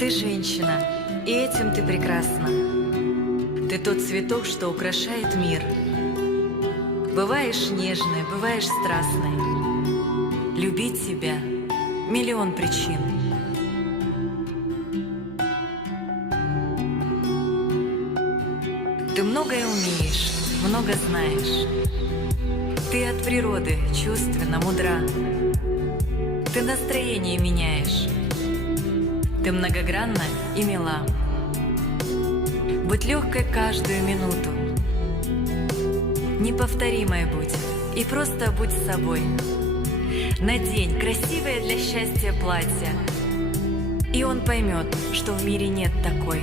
Ты женщина, и этим ты прекрасна. Ты тот цветок, что украшает мир. Бываешь нежной, бываешь страстной. Любить тебя — миллион причин. Ты многое умеешь, много знаешь. Ты от природы чувственно, мудра. Ты настроение меняешь. Ты многогранна и мила. Будь легкой каждую минуту. Неповторимой будь и просто будь собой. Надень красивое для счастья платье, и он поймет, что в мире нет такой.